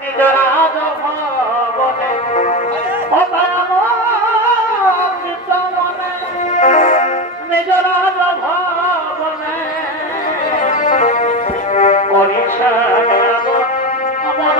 নিজরাজ ভবনে অপায় আমার চিত্তমনে নিজরাজ ভবনে করিছে মন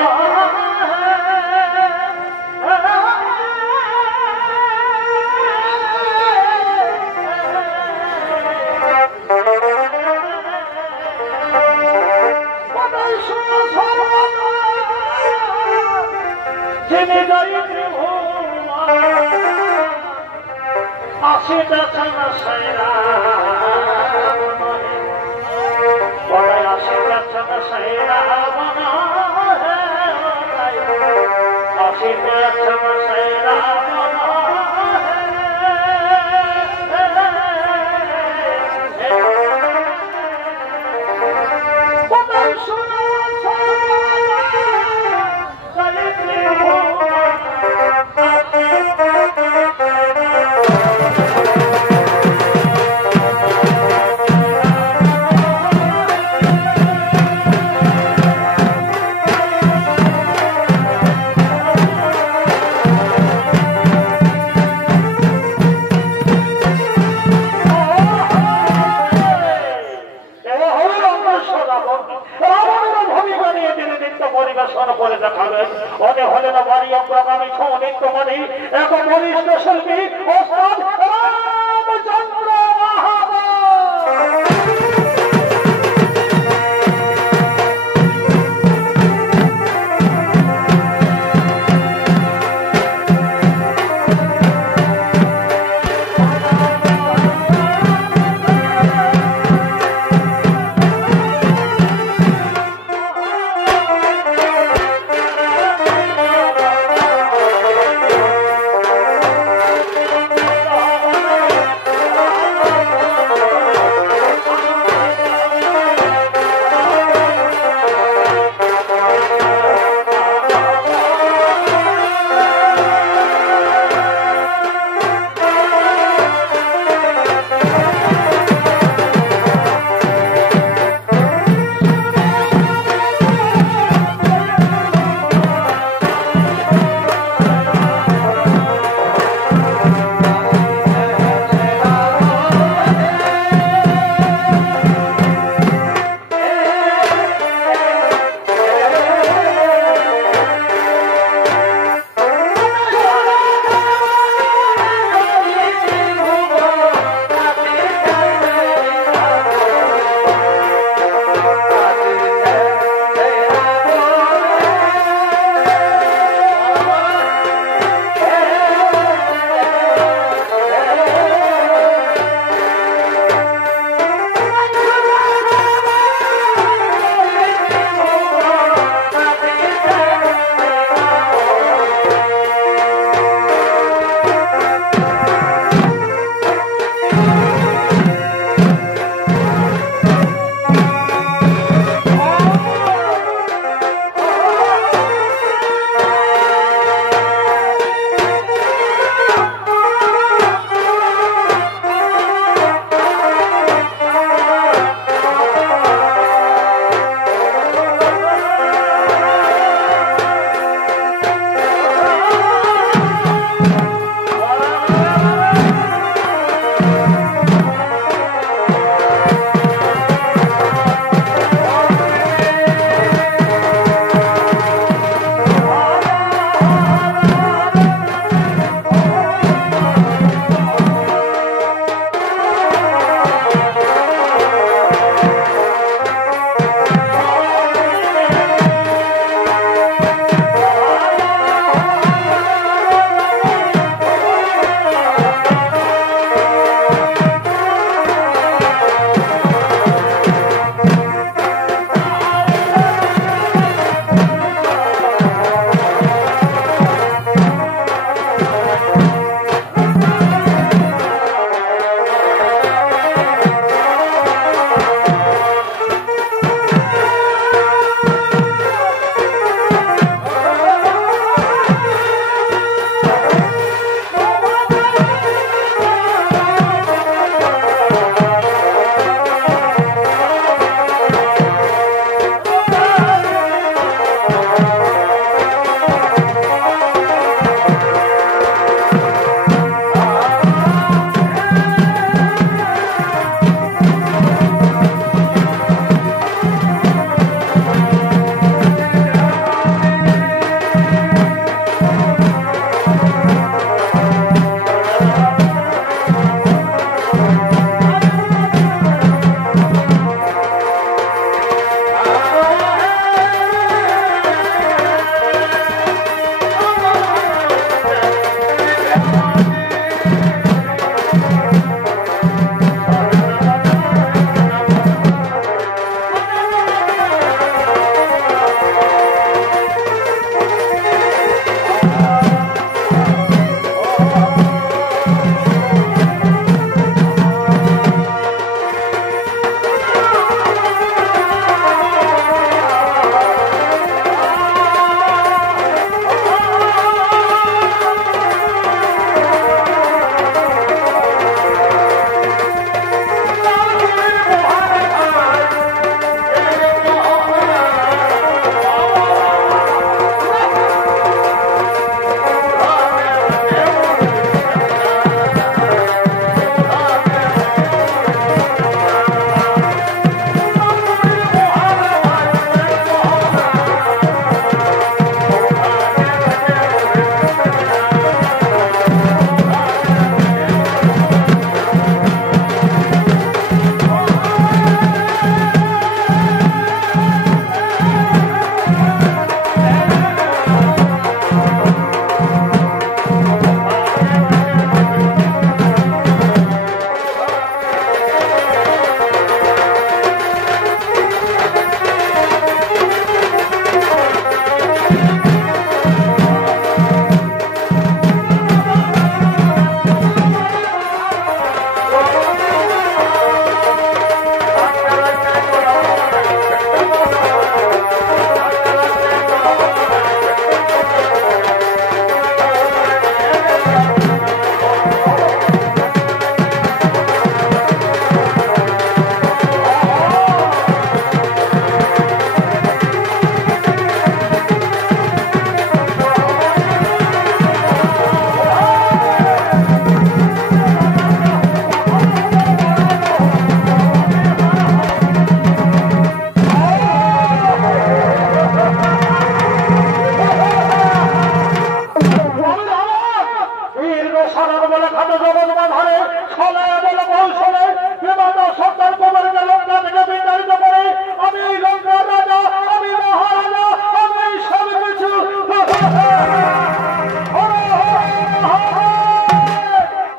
যিনি দরিদ্র আসিতেছেন সেরা বড়াই আসিতেছেন সেরা আসিতেছেন সেরা পরিবেশন করে দেখাবে ওদের হলেন বাড়ি অগ্রগামী সৌনিত্য মণি এক বলিষ্ঠ শিল্পী ওস্তাদ রামচন্দ্র মাহাতো।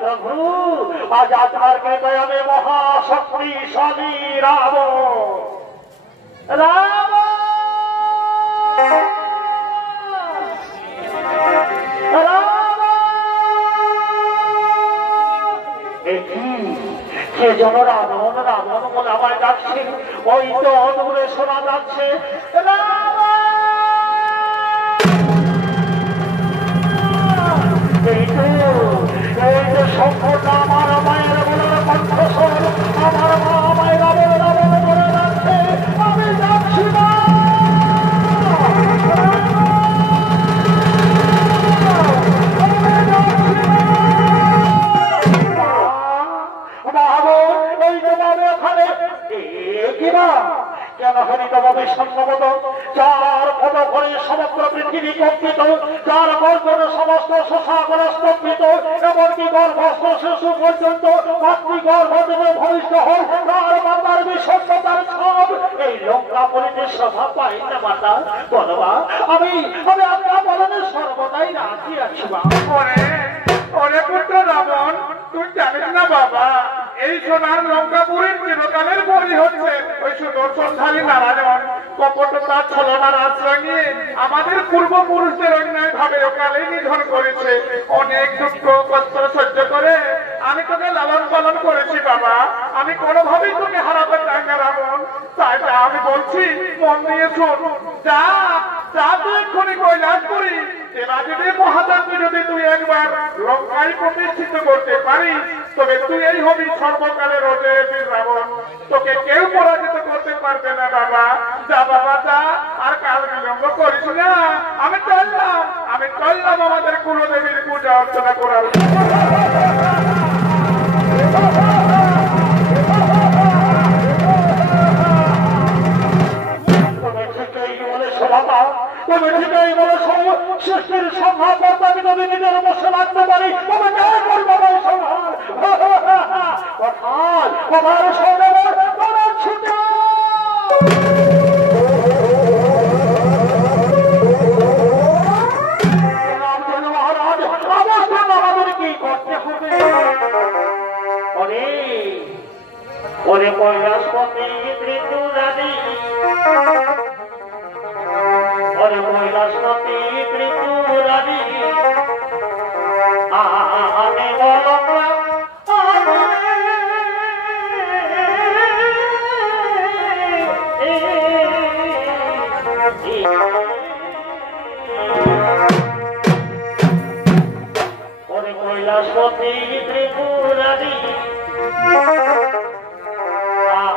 প্রভু আজ আপনার কৃপায় আমি মহাশক্তিশালী রাবণ কে যেন রাবণ রাবণ বলে আমায় ডাকছে ওই তো দূরে শোনা যাচ্ছে এই তো সম্পূর্ণ আমার মায়ের বলার কণ্ঠস্বর আমার মা আমায় রাবণ রাবণ বলে ডাকছে আমি যাচ্ছি না কেন হরিতভাবে সম্ভবত যার পদ ঘরে সমগ্র পৃথিবী কম্পিত যার গর্ভে সমস্ত শোষাগর স্তম্ভিত এমনকি গর্ভস্থ শিশু পর্যন্ত মাতৃগর্ভ থেকে ভবিষ্য হোক তার মাতার বিষণ্ণতার সব এই লঙ্কা পরিবেশ সভা পাই না মাতা বলবা আমি আপনার বলনে সর্বদাই রাজি আছি অনেক রাবণ তুই জানিস না বাবা এই সোনার লঙ্কাপুরের চিরকালের বলি হচ্ছে ওই সুদর্শনধারী নারায়ণ কপটতা ছলনার আশ্রয় নিয়ে আমাদের পূর্বপুরুষদের অন্যায় ভাবে ওকালেই নিধন করেছে অনেক দুঃখ কষ্ট সহ্য করে আমি তোকে লালন পালন করেছি বাবা আমি কোনোভাবেই তোকে হারাতে চাই না রাবণ তাই আমি বলছি মন দিয়ে শোন যা যা তুই এক্ষুনি কৈলাস করি এবার যদি মহাজাতি যদি তুই একবার লঙ্কায় প্রতিষ্ঠিত করতে পারিস তবে তুই এই হবি সর্বকালের অজয় বীর রাবণ তোকে কেউ পরাজিত করতে পারবে না বাবা যা বাবা যা আর কাল বিলম্ব করিস না আমি চললাম আমাদের কুলদেবীর পূজা অর্চনা করার তুমি ঠিকই বলেছ সৃষ্টির সংহারকর্তাকে যদি নিজের বসে রাখতে পারি তবে কে করবো আমার সৌরভের তোমার ছুটে মহারাজ অবস্থান আমাদের কি করতে হবে ওরে কৈলাসপতি ত্রিপুরারি ওরে কৈলাসপতি ত্রিপুরারি আমি বললাম ওরে কৈলাসপতি ত্রিপুরারি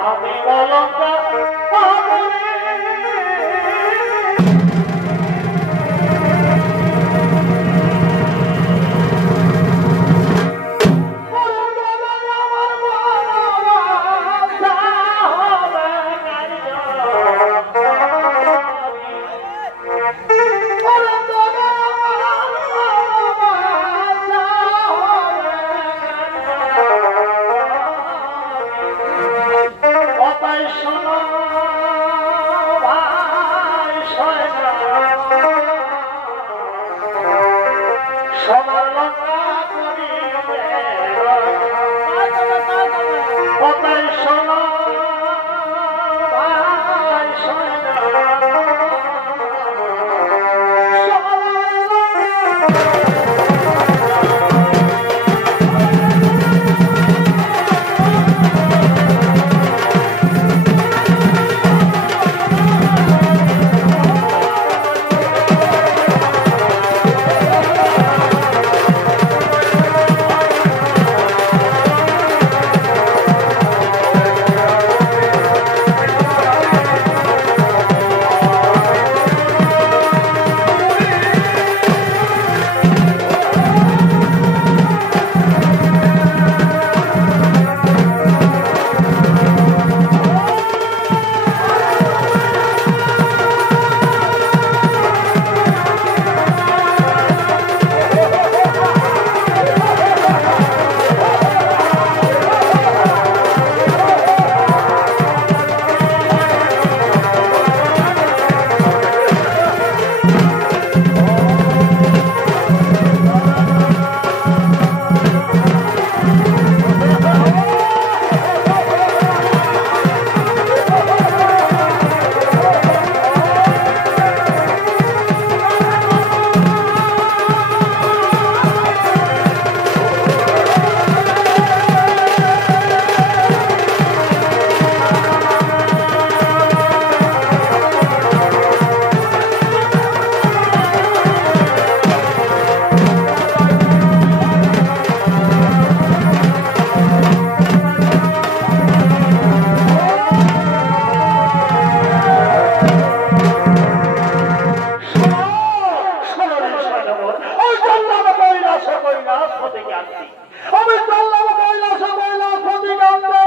আমি বললাম কৈলাসপতি আনছি। আমি চললাম কৈলাসপতি আনতে।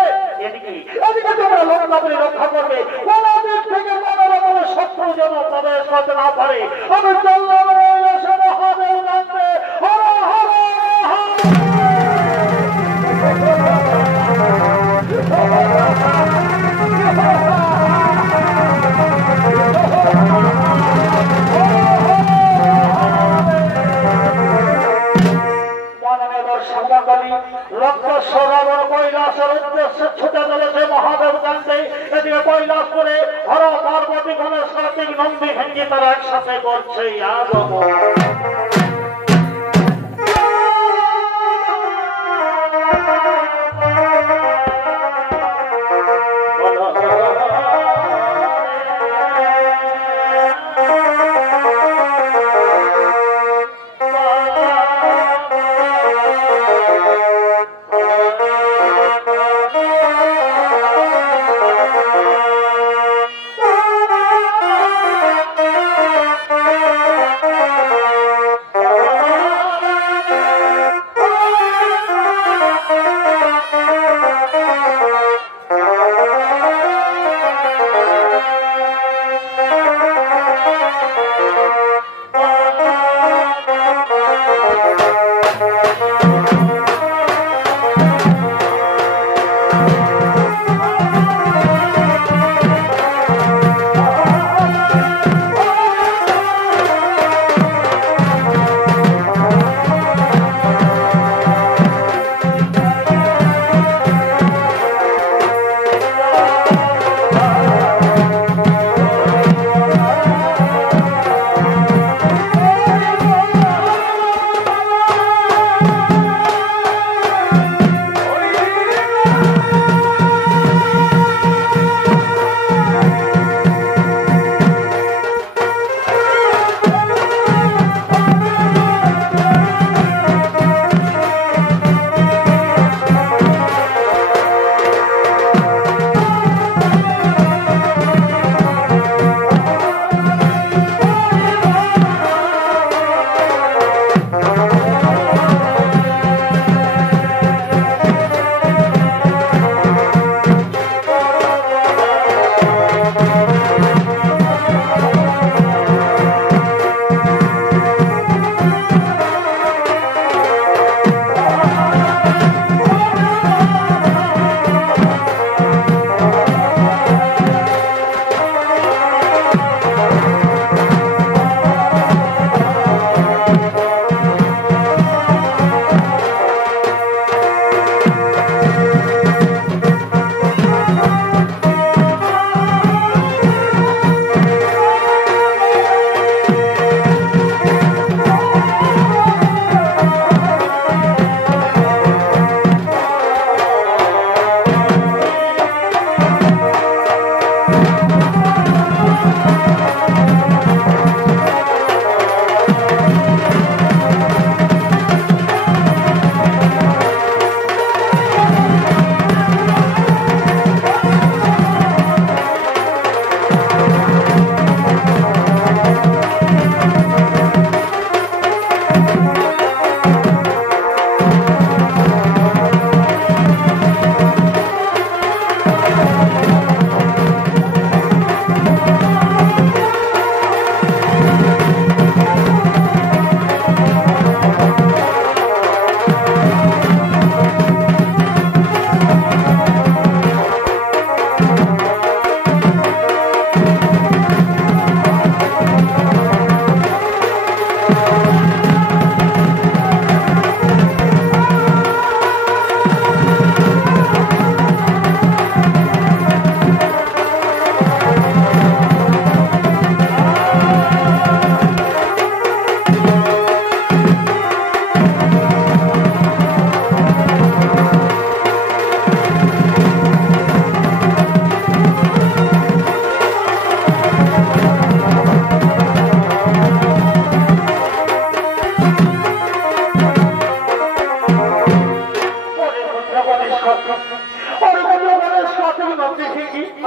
এদিকে তোমরা লঙ্কাপুরী রক্ষা করবে, কোন দিক থেকে কোন রকমের শত্রু যেন প্রবেশ করতে না পারে। আমি চললাম কৈলাসে মহাদেব আনতে। হর হর কৈলাসের উদ্দেশ্যে ছুটে চলেছে মহাদেব কান্তে। এদিকে কৈলাস করে হর পার্বতী গণেশ কার্তিক নন্দী ভেঙ্গি তারা একসাথে করছে আগমন।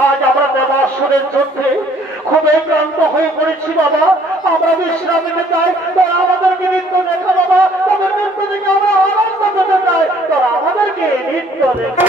আজ আমরা দেবাসুরের যুদ্ধে খুবই ক্লান্ত হয়ে পড়েছি বাবা। আমরা বিশ্রাম নিতে চাই, আমাদেরকে মৃত্যু দেখা বাবা, তাদের মৃত্যু থেকে আমরা আনন্দ পেতে চাই, তারা আমাদেরকে নৃত্য দেখে।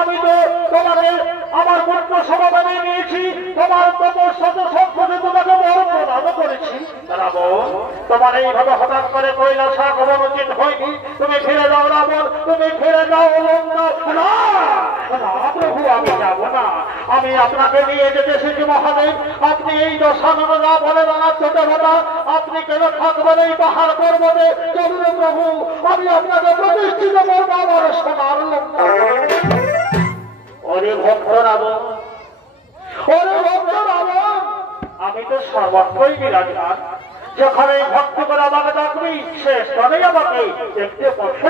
আমি তো তোমাদের আমার মুখ্য সমাধানে নিয়েছি, তোমার তপস্যাতে সংসদে তোমাকে বড় প্রদান করেছি। রাবণ, তোমার এইভাবে হঠাৎ করে কৈলাস আগমন উচিত হয়নি। তুমি ফিরে যাও রাবণ, তুমি ফিরে যাও লঙ্কা। না প্রভু, আমি যাব না। আমি আপনাকে নিয়ে যেতে এসেছি মহাদেব। আপনি এই দশানন না বলে দাঁড়ার ছোট কথা, আপনি কেন থাকবেন এই পাহাড় পর্বতে? চলুন প্রভু, আমি আপনাকে প্রতিষ্ঠিত করবো আমার সোনার লঙ্কা। ওরে ভক্ত রাবণ, ওরে ভক্ত রাবণ, আমি তো সর্বত্রই বিরাজমান। যেখানে ভক্ত করে আমাকে ডাকবি সে স্থানেই আমাকে দেখতে পাচ্ছি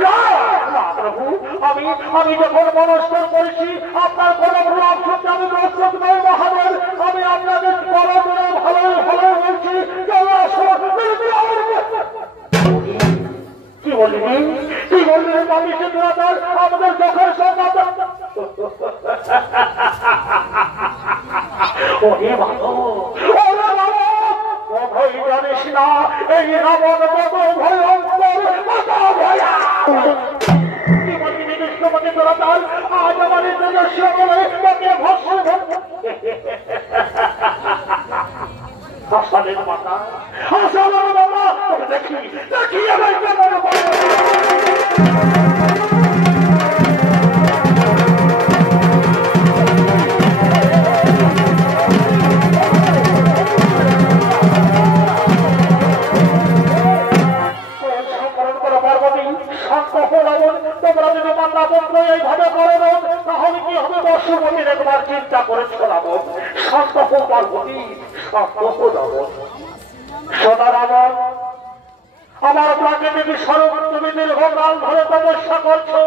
না প্রভু। আমি যখন মনস্থর করেছি আপনার কোন প্রভাব সত্যি আমি প্রস্তুত নই মহাদেব। আমি আপনাদের বড় করে ভালো ভালো বলছি। কি বলবি, কি বলবি? আমি সে দুরাচার আমাদের চোখের সংবাদ। ওরে ভালো, ওরে ভালো, ভয় জানিস না এই রাবণ কত ভয়ঙ্কর, কত ভয়া। কি বলবি কৃষ্ণপতি দুরাচার? আজ আমার নিজস্ব বলে তাকে ভস্ম হাসালের মাতা, হাসালের মাতা। দেখি দেখি আমার কেমন তোমরা যদি মাতা পুত্র এইভাবে করে দেন তাহলে কি হবে? বর্ষপতির একবার চিন্তা করে ছড়াবো। শান্ত হোক পার্বতী, শান্ত হোক রাবণ। সদা রাবণ, আমার প্রাকৃতিক স্বরূপ তুমি দীর্ঘকাল ধরে তপস্যা করছো।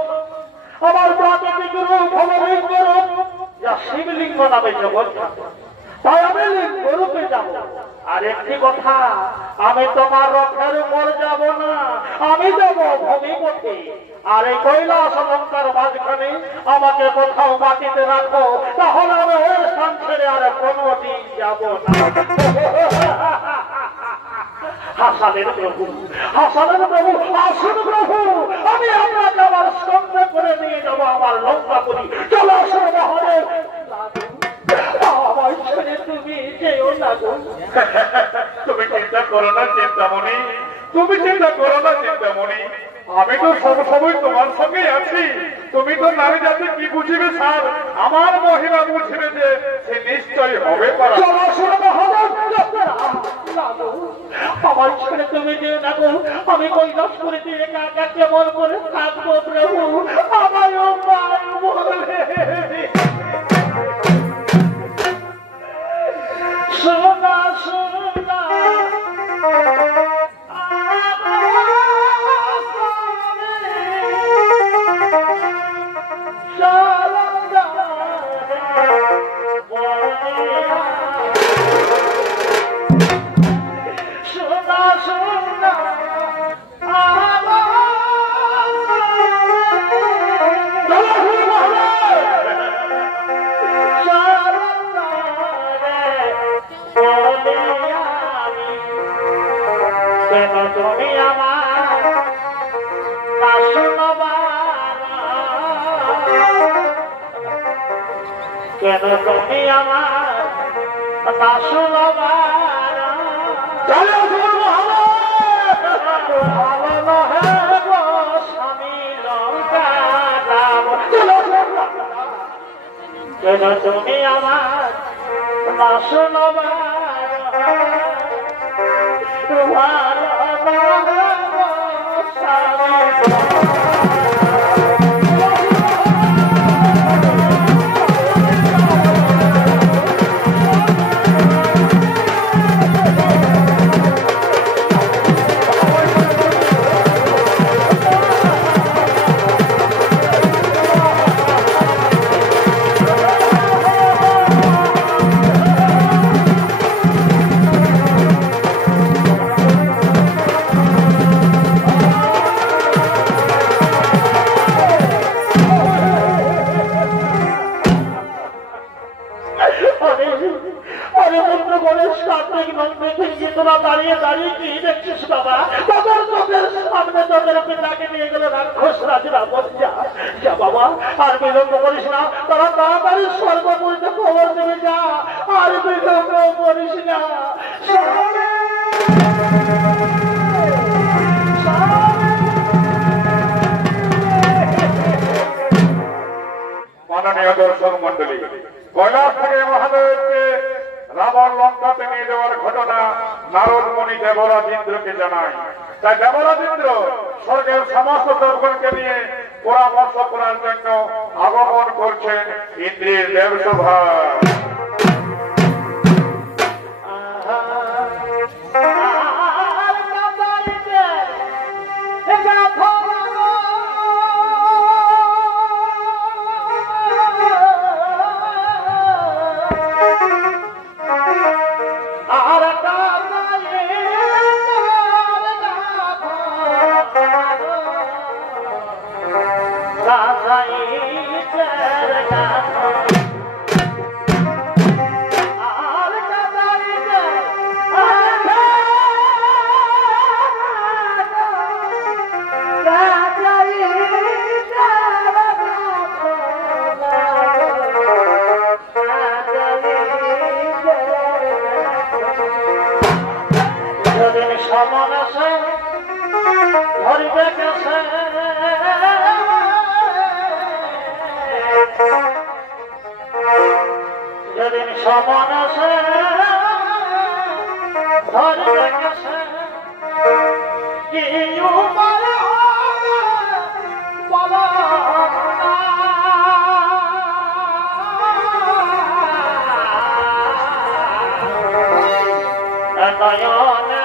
আমার প্রাকৃতিক রূপ হল লিঙ্গ রূপ, যা শিব লিঙ্গ নামে জগৎ ঠাকুর, তাই আমি লিঙ্গ রূপে যাব। আর একটি কথা, আমি তোমার রথের উপর যাব না, আমি যাব ভূমিপথে। আর এই কৈলাস লঙ্কার মাঝখানে আমাকে কোথাও মাটিতে রাখো, তাহলে আমি ওই স্থান ছেড়ে আর কোনোদিন যাব না। হাসানের প্রভু, হাসানের প্রভু, আসুন প্রভু, আমি আপনাকে আমার সঙ্গে করে নিয়ে যাবো আমার লঙ্কাপুরী। চলো আসুন মহাদেব, আমার ছেড়ে তুমি যেও না গো। তুমি চিন্তা করো না চিন্তামণি, তুমি চিন্তা করো না চিন্তামণি, আমি তো সব সময় তোমার সঙ্গেই আছি। তুমি তো নারী জাতি কি বুঝিবে স্যার, আমার মহিমা বুঝিবে যে সে নিশ্চয়ই হবে পারা। আমার ছেড়ে তুমি যেও না গো, আমি কৈলাস করেছি একা একা কেমন করে থাকবো প্রভু, আমারও মায় বলবে। সোনা সোনা তুমি আমার কেন তুমি আমার স্বামী লঙ্কা কেন তুমি আমার দাঁড়িয়ে দাঁড়িয়ে কি দেখছিস বাবা? তোদের চোখের সামনে তোদের পিতাকে নিয়ে গেল রাক্ষস রাজ রাবণ। যা বাবা, আর বিলম্ব করিস না, তারা তাড়াতাড়ি স্বর্গপুরীতে খবর দেবে। যা, আর বিলম্ব করিস না। মাননীয় দর্শক মন্ডলী, কৈলাস থেকে মহাদেবকে রাবণ লঙ্কাতে নিয়ে যাওয়ার ঘটনা নারদ মুনি দেবরাজ ইন্দ্রকে জানায়। তাই দেবরাজ ইন্দ্র স্বর্গের সমস্ত দেবগণকে নিয়ে পরামর্শ করার জন্য আগমন করছেন ইন্দ্রের দেবসভা। যেদিন সমান আছে ধরে গেছে কি উপায় বলো নয়নে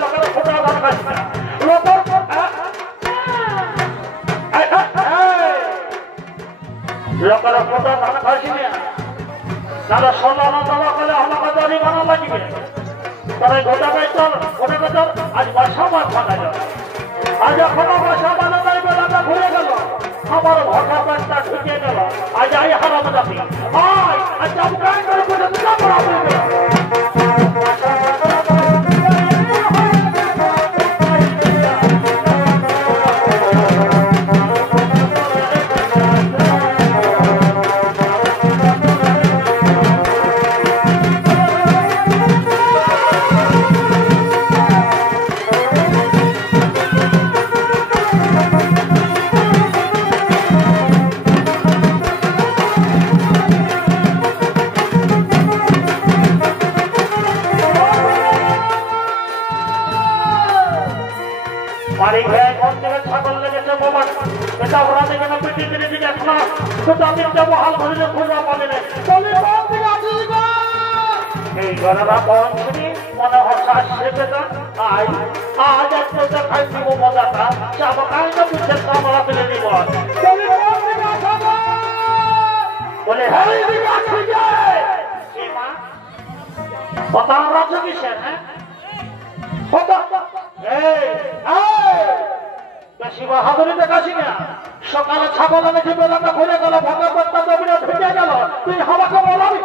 লোকের ফোটা ধান খাইছি না লোকের লোকের ফোটা ধান খাইছি না তারা সোনানো দাবা করলে আমাকে দাঁড়ি বানা লাগবে তারা গোটা বেতন আজ বাসা মাছ ফাঁকা যাবে আজ এখনো বাসা বানা যাই বেলাটা ঘুরে গেল আমার ভটা পেটটা ঢুকে গেল আজ আই হারাম যাবি আজ চাপকাই করে পর্যন্ত চাপড়া বলবে ছাগল লেগেছে বাবা এটা ওরা দেখে না পিটি দিনে দিকে এখন তো তাদেরটা বহাল ভরে খোঁজা পাবে না এই ঘরেরা কম শুনি মনে হয় শ্বাস শেখে যান আজ একটু দেখাই দিব মজাটা চাপা খাই না বুঝছে কামড়া ফেলে দিব বলে হ্যাঁ কথা আমরা কিসের হ্যাঁ বেশি বাহাদুরি দেখাচ্ছি না সকালে ছাগল এনেছি বেলাটা ঘুরে গেল ভাঙা পাত্তা জমিনে ঢুকে গেল তুই আমাকে বলাবি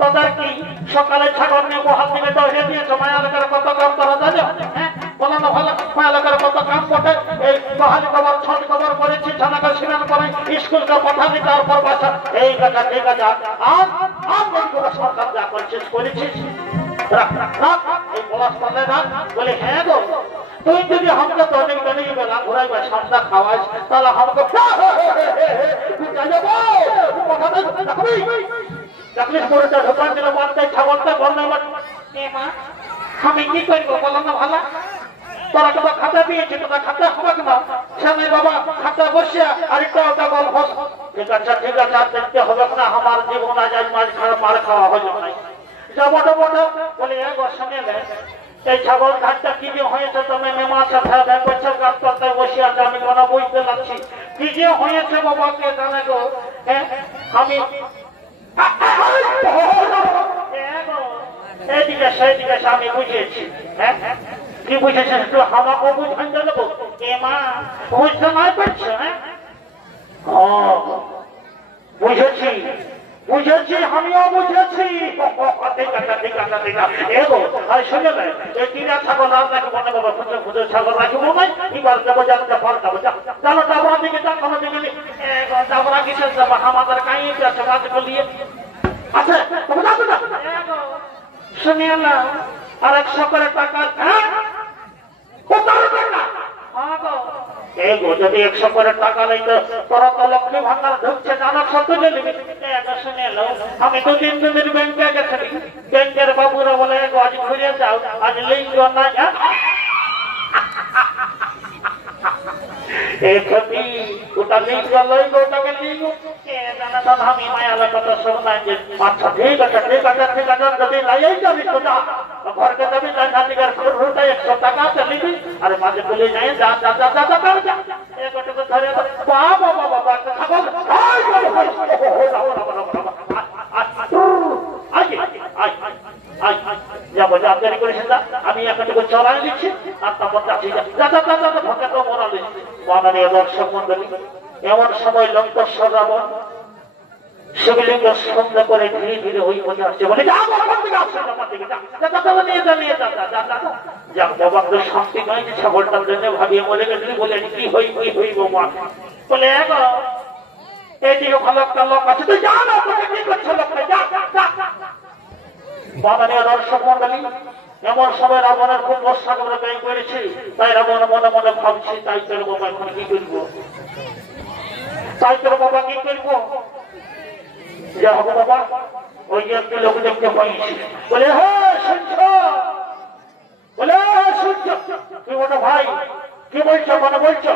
তোদের কি সকালে ছাগল নিয়ে বহাল দিকে দৌড়ে দিয়েছ মায়া লোকের কত কাম করা জানো হ্যাঁ বলো না ভালো মায়া লোকের কত কাম করতে এই বহাল কবর ছট কবর করেছি ছানাকে স্নান করে স্কুলকে পাঠাবি তারপর বাসা এই কথা ঠিক আছে সরকার যা করছিস করেছিস এই পলাশপালে রাখ বলে হ্যাঁ গো তুই যদি আমাকে দৈনিক দৈনিক বেলা ঘুরাইবা সামনা খাওয়াইস তাহলে আমাকে ঢোকান দিল বাড়তে ছাগলটা বললে আমি কি করবো বলো না ভালো তোরা তো খাতা দিয়েছি তোরা খাতা হবে না সামনে বাবা খাতা বসে আরেকটা ওটা গল্প ঠিক আছে আর দেখতে হবে না আমার জীবন আজ মাছ খারাপ মার খাওয়া হলো না যাবো বলে এক শুনে নেয় এই ছাগল ঘাটটা কি যে হয়েছে তুমি মেমাশা ফেলে বছর গাছ করতে বসে আছে আমি কোনো বুঝতে পারছি কি যে হয়েছে বাবাকে জানে গো হ্যাঁ আমি এইদিকে সেইদিকে আমি বুঝিয়েছি হ্যাঁ কি বুঝেছে একটু আমাকেও বুঝান দেবো এ মা বুঝতে নাই পারছো হ্যাঁ বুঝেছি আমিও বুঝেছি এগো আর শুনে নেই এই তিনা ছাগল আর নাকি মনে বাবা খুঁজে ছাগল রাখবো নাই এবার যাবো জানতে পারতাম জানো যাবো দিকে যাবো দিকে যাবরা কিসের যাবো আমাদের কাহিয়ে আছে মাঝ বলিয়ে আছে শুনে না আর 100 করে টাকা এগো যদি 100 করে টাকা লইতো তোরা তো লক্ষ্মী ভান্ডার ঢুকছে জানার সত্য নিবি শুনে এলো আমি 2-3 দিনের ব্যাংকে গেছি ব্যাংকের বাবুরা বলে এগো আজ ঘুরে যাও আজ লিঙ্গ না ওটা লিঙ্গ লইব ওটাকে লিঙ্গ আমি মায়ালের কথা শোনাই যে আচ্ছা ঠিক আছে যদি লাইয়াই যাবি তো যা ঘরকে যাবি জানিকার রুটা 100 টাকা চালিবি আর মাঝে বলে যাই যা এগোটুকু ধরে বাবা যাবো যা দেরি করেছেন না আমি এতটুকু চড়াই দিচ্ছি আর তারপর যাচ্ছি ভকে তো মরালি মাননীয় দর্শক মন্ডলী এমন সময় লঙ্কেশ্বর রাবণ শিবলিঙ্গ সন্ধ্যা করে ধীরে ধীরে ওই মনে আসছে বলে শান্তি নয় যে ছাগলটার জন্য ভাবিয়ে বলে গেছিলি বলে কি হইব মা বলে এইদিকে ভালো একটা লোক আছে তুই যা না কি করছে লোকটা মাননীয় দর্শক মন্ডলী এমন সময় রাবণের খুব বর্ষা করে ব্যয় করেছি তাই রাবণ মনে মনে ভাবছি তাই তোর বাবা এখন কি করবো যা হবো বাবা ওই যে একটি লোক দেখতে পাইছি বলে হ্যাঁ শুনছ বলে শুনছ তুই ওটা ভাই কি বলছো মানে বলছো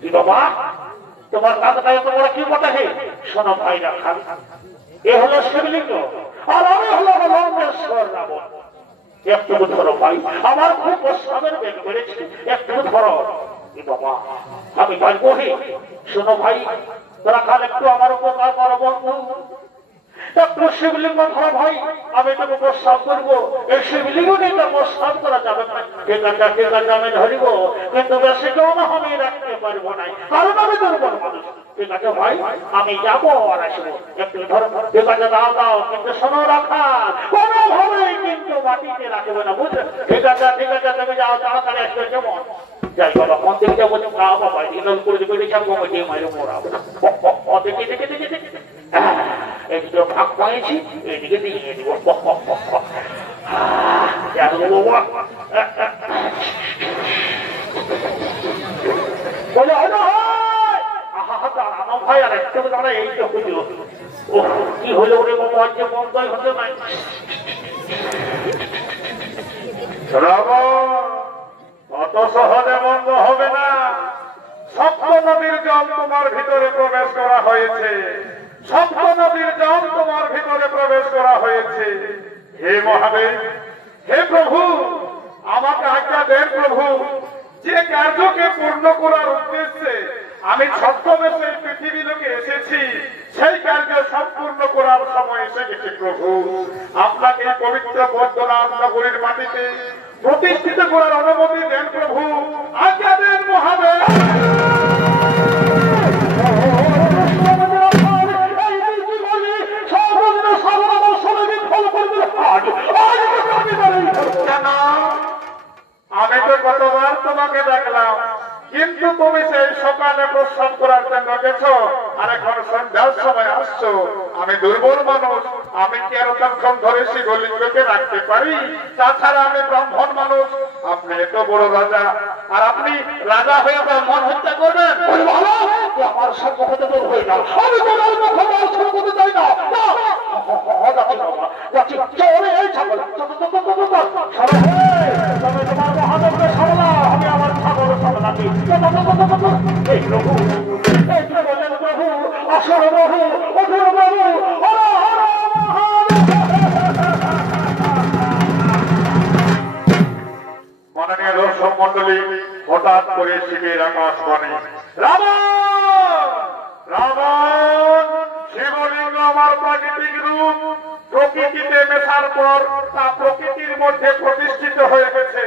কি বাবা তোমার কাঁদটা এত বড় কি বটা হে শোনো ভাই রাখা এ হলো শিবলিঙ্গ আর আমি হলাম লঙ্কেশ্বর রাবণ। একটু ধরো ভাই, আমার খুব প্রস্তাবের বেগ বেড়েছে, একটু ধরো। বাবা আমি পারবো হে। শোনো ভাই, তোরা কাল একটু আমার উপকার করো বন্ধু, একটু শিবলিঙ্গ ধরো ভাই, আমি তোকে প্রস্তাব করবো। এই শিবলিঙ্গ নিয়ে তো প্রস্তাব করা যাবে না। ঠিক আছে আমি ধরিব, কিন্তু বেশি কেউ না আমি রাখতে পারবো না, কারণ আমি দুর্বল মানুষ। ঠিক আছে ভাই, আমি যাবো আর আসবো। একটু ধরো। ঠিক আছে দাও, কিন্তু শোনো রাখা কোনোভাবেই কিন্তু মাটিতে রাখবে না, বুঝলে? ঠিক আছে তুমি যাও, তাড়াতাড়ি আসবে। কেমন যাই বাবা, কোন দিকে যাবো? না বাবা, ইনল করে দিবে, কমিটি মাইরে মোড়াবো। দেখে এইদিকে ভাগ পাইছি, এইদিকে দিয়ে দিব। বলে দাঁড়ানো ভাই, আর একটু দাঁড়া। এই তো হইল, কি হলো ওরে বাবা, যে বন্ধই হতে নাই। অত সহজে বন্ধ হবে না। সপ্ত নদীর জল তোমার ভিতরে প্রবেশ করা হয়েছে, সপ্ত নদীর জল তোমার ভিতরে প্রবেশ করা হয়েছে। হে মহাদেব, হে প্রভু, আমাকে আজ্ঞা দেন প্রভু। যে কার্যকে পূর্ণ করার উদ্দেশ্যে আমি ছদ্মবেশে পৃথিবী লোকে এসেছি, সেই কার্য সম্পূর্ণ করার সময় এসে গেছে প্রভু। আপনাকে পবিত্র বৈদ্যনাথ নগরীর মাটিতে প্রতিষ্ঠিত করার অনুমতি দেন প্রভু, আজ্ঞা দেন মহাদেব। আমি তো কতবার তোমাকে দেখলাম, কিন্তু তুমি সেই সকালে প্রস্রাব করার জন্য গেছো, আর এখন সন্ধ্যার সময় আসছো। আমি দুর্বল মানুষ, আমি কি আর তখন ধরে শিবলিঙ্গকে রাখতে পারি? তাছাড়া আমি ব্রাহ্মণ মানুষ, আপনি এত বড় রাজা, আর আপনি রাজা হয়ে ব্রাহ্মণ হত্যা করবেন? আমার সম্মুখে দূর হয়ে না, আমি তোমার মুখে শুরু করতে চাই না। তোমার মহাদেবকে সামলা, আমি আমার ছাগল সামলাকি। এই প্রভু, এই প্রভু, আসর প্রভু, অধুর প্রভু, মাননীয় দর্শক মন্ডলী, হঠাৎ করে শিবের আকাশবাণী, রাবণ রাবণ, শিবলিঙ্গ আমার প্রাকৃতিক রূপ। প্রকৃতিতে মেশার পর তা প্রকৃতির মধ্যে প্রতিষ্ঠিত হয়ে গেছে,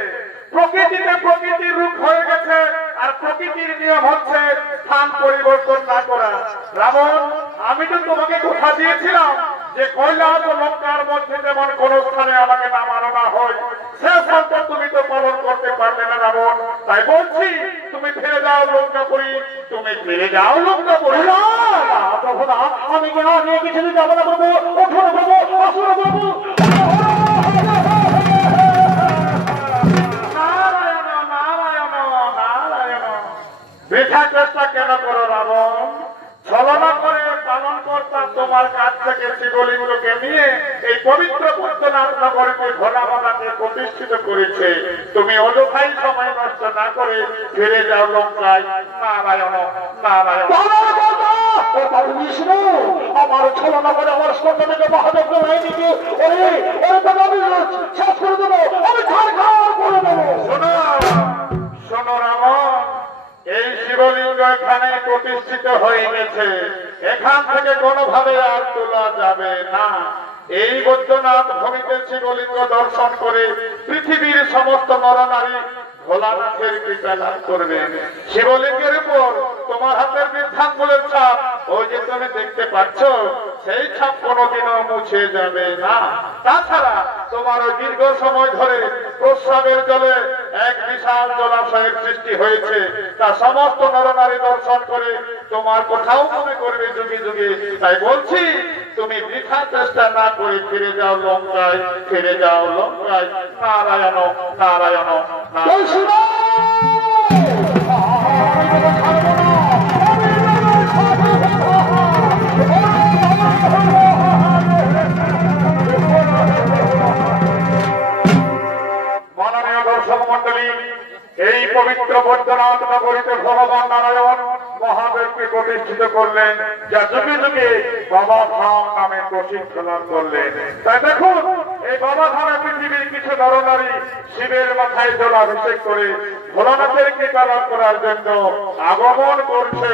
প্রকৃতিতে প্রকৃতির রূপ হয়ে গেছে, আর প্রকৃতির নিয়ম হচ্ছে স্থান পরিবর্তন না করা। রাবণ, আমি তো তোমাকে কথা দিয়েছিলাম যে কৈলাস ও লঙ্কার মধ্যে যেমন কোন স্থানে আমাকে নামানো না হয়, সে শর্ত তুমি তো পালন করতে পারবে না রাবণ। তাই বলছি, তুমি ফিরে যাও লঙ্কাপুরী, তুমি ফিরে যাও লঙ্কাপুরী। প্রভু না, আমি কেন নিয়ে কিছু যাবো না প্রভু, অধুর প্রভু, আসর প্রভু। নারায়ণ নারায়ণ নারায়ণ। বৃথা চেষ্টা কেন করো রাবণ? ছলনা করে পালন কর্তা তোমার কাছ থেকে শিবলিঙ্গকে নিয়ে এই পবিত্র বৈদ্যনাথ নগরীতে ঘোড়াবানাকে প্রতিষ্ঠিত করেছে। তুমি অযথাই সময় নষ্ট না করে ফিরে যাও লঙ্কায়। নারায়ণ নারায়ণ। বিষ্ণু, আমার ছলনা করে আমার সন্তানকে মহাদেবকে নাই দিকে আমি শেষ করে দেবো, আমি ছাড়খাড় করে দেবো। শোনো শোনো রাবণ, এই শিবলিঙ্গ এখানে প্রতিষ্ঠিত হয়ে গেছে, এখান থেকে কোনোভাবে আর তোলা যাবে না। এই বৈদ্যনাথ ভূমিতে শিবলিঙ্গ দর্শন করে পৃথিবীর সমস্ত নরনারী ভোলানাথের কৃপা লাভ করবে। শিবলিঙ্গের উপর তোমার হাতের বৃদ্ধাঙ্গুলের ছাপ, ওই যে তুমি দেখতে পাচ্ছ, সেই ছাপ কোনোদিনও মুছে যাবে না। তাছাড়া তোমার ওই দীর্ঘ সময় ধরে প্রস্রাবের জলে এক বিশাল জলাশয়ের সৃষ্টি হয়েছে, তা সমস্ত নরনারী দর্শন করে তোমার কোথাও মনে করবে যুগে যুগে। তাই বলছি, তুমি বৃথা চেষ্টা না করে ফিরে যাও লঙ্কায়, ফিরে যাও লঙ্কায়। নারায়ণ নারায়ণ নারায়ণ। মাননীয় দর্শক মন্ডলী, এই পবিত্র বৈদ্যনাথ নগরীতে ভগবান নারায়ণ মহাদেবকে প্রতিষ্ঠিত করলেন, যা যুগে যুগে বাবা ধাম নামে প্রশিক্ষণ করলেন। তাই দেখুন, এই বাবা ধামে পৃথিবীর কিছু নরনারী শিবের মাথায় জলাভিষেক করে ভোলানাথের কৃপা লাভ করার জন্য আগমন করছে।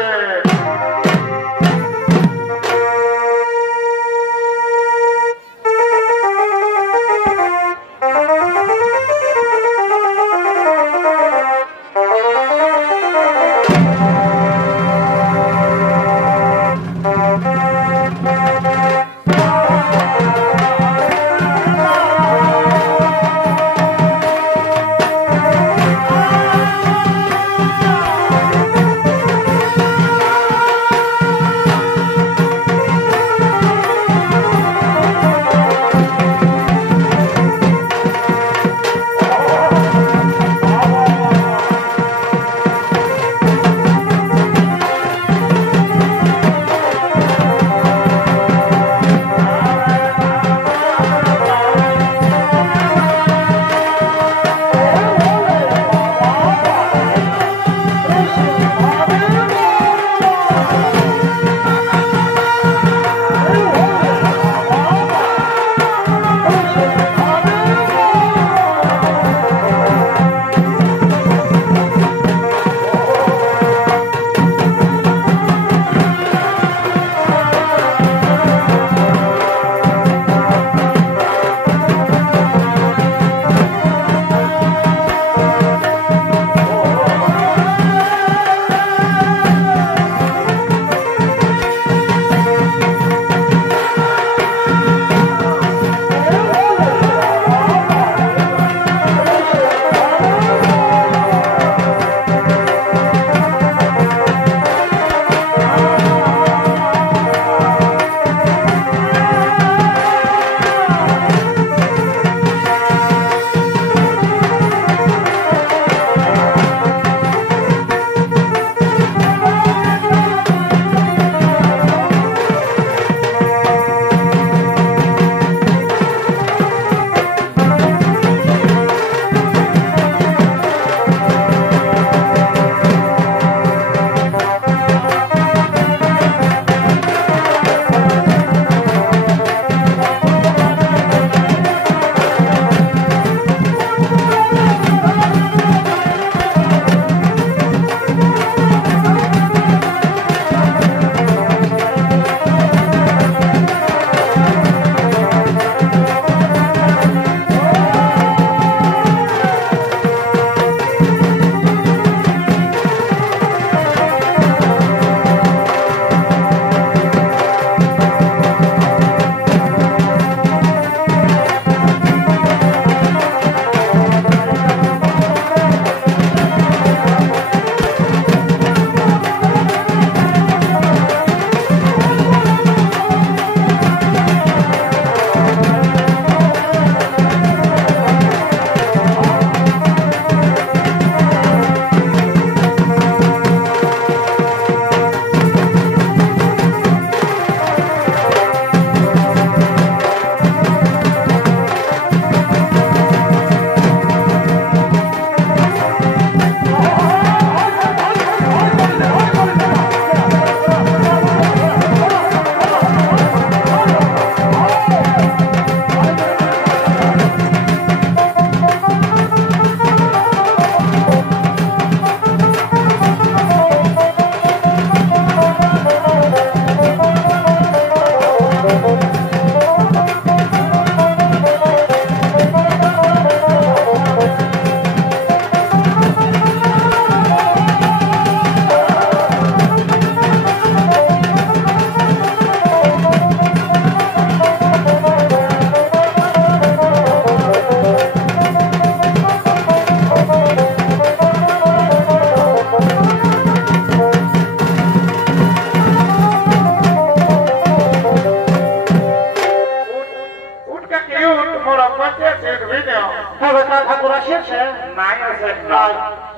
ঠাকুর আসিয়েছে নাই আছে নাই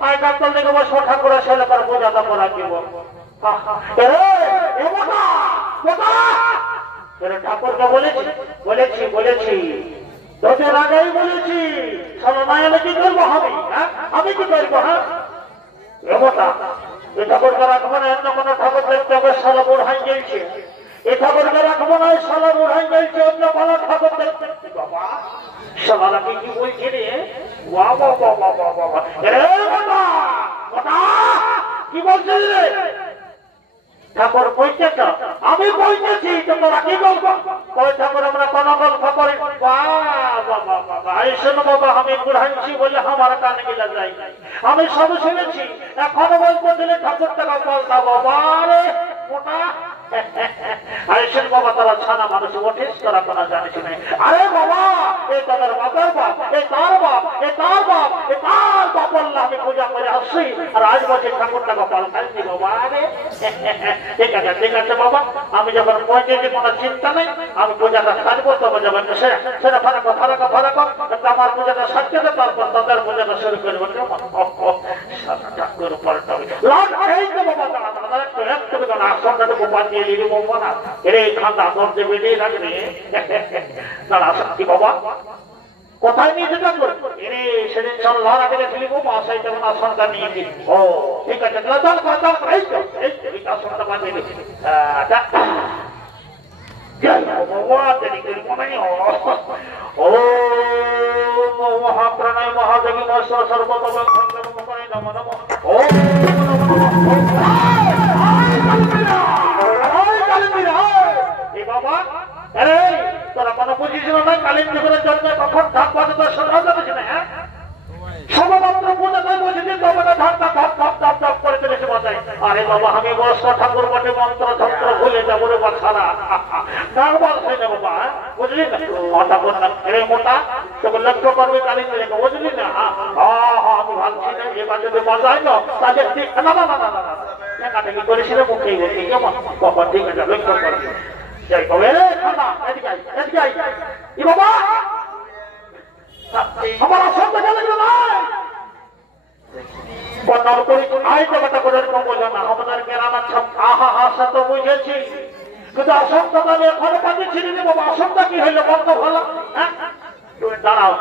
আই কাতল থেকে বসো ঠাকুর আসলে তার বোঝাটা করা দিব ঠাকুরকে বলেছি বলেছি বলেছি তোদের আগেই বলেছি চলো না এলে কি করবো হবে আমি কি করবো হ্যাঁ এমতা এ ঠাকুরকে রাখবো না, অন্য কোনো ঠাকুর দেখতে হবে, সালা বুড়াই গেছে। এ ঠাকুরকে রাখবো না, সালা বুড়াই গেছে, অন্য কোনো ঠাকুর দেখতে। বাবা সালা কি বলছি রে? বাবা বাবা বাবা কি বলছিস রে? ঠাকুর কইতে তো আমি কইতেছি, তোমরা কি বলবো? ওই ঠাকুর আমরা কোন গল্প করি? বাবা আমি বুড়াইছি বলে আমার কানে গিলা যাই, আমি সব শুনেছি। এখনো বলতে দিলে ঠাকুর টাকা বলতা বাবা রে মোটা আইসেন বাবা, তারা ছানা মানুষ ওঠিস, তারা কোনো জানিস না। আরে বাবা এই তাদের বাবার বাপ, এই তার বাপ, এই তার বাপ, এই তার বাপ বললে আমি পূজা করে আসছি, আর আজ বলছি ঠাকুর টাকা পাল্টাইছি বাবা রে। ঠিক আছে বাবা, আমি যখন পৌঁছেছি কোনো চিন্তা নেই, আমি পূজাটা সারবো, তবে যাবেন সেটা ফারাক আমার পূজাটা সারতে দে, তারপর তাদের পূজাটা শুরু করবো। ঠাকুর পাল্টাবে বাবা, একটু আসনটাটুকু বাঁধিয়ে দিবি বাবা না, এরে খান্দা দরজে বেরিয়ে রাখবে। দাঁড়া শক্তি বাবা কোথায় নিয়ে যেতে এরে সেদিন চল লড়াকে দেখলি বাবা, সেই তখন আসনটা নিয়ে দিবি। ও ঠিক আছে, আসনটা বাঁধিয়ে দিবি। ও মহাপ্রাণায় মহাদেবী মহেশ্বর সর্বতম নম নম। ও বাবা আরে তোরা কোনো বুঝিস না, কালীন জীবনের জন্য কখন ধাপ বাজে তোর শোনা যাবে না? হ্যাঁ সবমাত্র পূজাটাই বুঝেছি, তবে ধাপটা ধাপ ধাপ ধাপ ধাপ করে চলেছে বাজায়। আরে বাবা আমি বয়স্ক ঠাকুর বটে, মন্ত্র যন্ত্র ভুলে যাবো রে বাছারা, নার্ভাস হয়ে যাবো বা, বুঝলি না? মোটা বললাম এরে মোটা তোকে লক্ষ্য করবে কালীন রেখে, বুঝলি না? আমি ভাবছি না এবার যদি বাজায় না তাদের ঠিক না না না না না কাটাকি করেছিল মুখেই বলছি কেমন বাবা, ঠিক আছে লক্ষ্য করবে। যাই কবে রে খানা এদিকে বাবা আমার আসনটা গেলে না বন্যার করি আয় টাকাটা করে বোঝা না, আমাদের গ্রামের সব আহা হাসা তো বুঝেছি, কিন্তু আসনটা আমি এখনো পাচ্ছি ছিড়িনি বাবা। আসনটা কি হইলো বন্ধ হলো? হ্যাঁ তুমি দাঁড়াও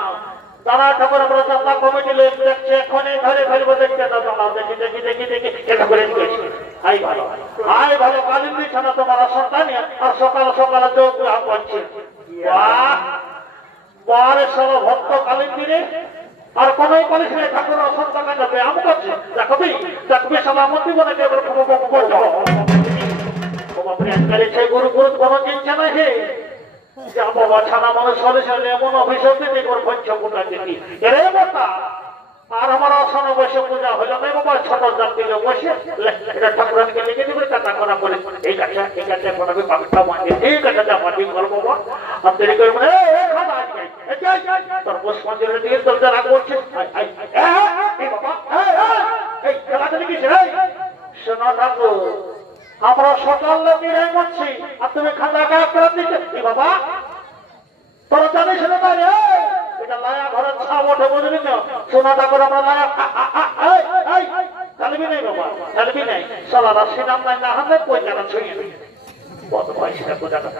দাঁড়া, ঠাকুর আমরা যাত্রা কমিটি লোক দেখছে, এখনই ঘরে ঘরে দেখতে দাঁড়াও, দেখি দেখি দেখি দেখি এটা করে দিয়েছি। আই ভালো আয় ভালো কালীন দিচ্ছে না তোমার আসনটা নিয়ে, আর সকাল সকালে যোগ করছে। বারে সব ভক্ত কালীন দিনে আর কোন পালিশ নেই, ঠাকুর আসনটা লাগাবে আম করছে। দেখবি দেখবি সভাপতি বলে সেই গুরু গুরু কোনো চিন্তা নাই হে যা বাবা ছানা মানুষ সরে এমন অভিযোগ দিতে পঞ্চমুটা দেখি এরে বাবা। আর আমার আসনে বসে পূজা হইল না বাবা, ছোট জাতি বসে এটা ঠাকুরানকে লিখে দিবে, কাটা করা করে এই কাছে ঠিক আছে পাখিটা মাঝে ঠিক আছে যা মাটি করবো বাবা। আর দেরি করে বলে তোর পুষ্পাঞ্জলি দিয়ে তোর যারা করছে এই খেলাটা লিখেছে শোনা ঠাকুর আমরা সকাল নিরাই করছি, আর তুমি খাতা গায়ে করে দিচ্ছে বাবা। তোরা জানিস না রে এটা লায়া ঘরের ছাপ ওঠে, বুঝলি না? সোনাটা করে আমরা লায়া চালবি নাই বাবা, চালবি নাই সালা রাশি নাম নাই না হাতে পয়সাটা ছুঁয়ে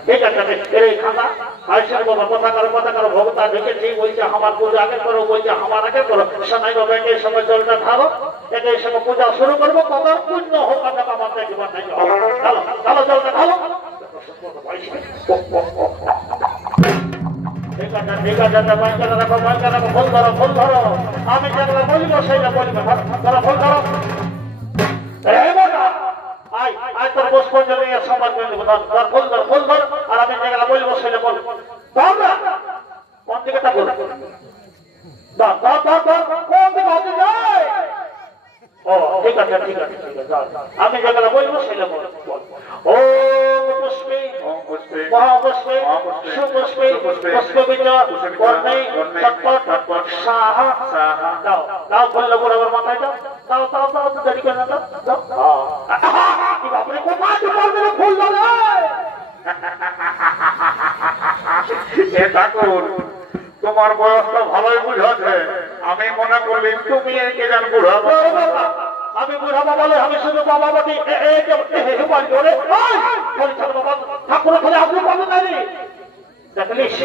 ঠিক আছে এর খাতা আইসের বাবা কথা করো ভগতা দেখেছি বলছে আমার পূজা আগে করো, বলছে আমার আগে করো। শোনাই বাবা একই সময় জলটা ঢালো, একই সময় পূজা শুরু করবো, কত পুণ্য হোক আমার দেখবার নাই। ঢালো ঢালো জলটা ঢালো। ঠিক আছে ঠিক আছে পয়সাটা রাখো, পয়সা রাখো, ফুল ধরো ফুল ধরো, আমি যেগুলো বলবো সেইটা বলবে, ধরো ফুল ধরো। আজ তোর পুষ্পাঞ্জলি সমাজ ফুল ধর ফুল ধর, আর আমি যেগুলো বলবো সেটা বলবো। কোন দিকে তা বল কোন দিকে ও ঠিক আছে ঠিক আছে ঠিক আছে, আমি যেগুলো বলবো সেটা বলবো। ও পুষ্পে মহাপুষ্পে সুপুষ্পে পুষ্পবিজ কর্ণে চটপট সাহা দাও দাও বললো বরাবর মাথায় দাও দাও দাও দাও দেরি করে না দাও বাপরে কোথায় ফুল ধরে ঠাকুর তোমার বয়সটা ভালোই বুঝাচ্ছে, আমি মনে করলি তুমি কে জান বুড়াবো। আমি বুড়াবো বলে আমি শুধু বাবা বাটি ঠাকুর খালি আপনি পাবেন না রে, দেখলিস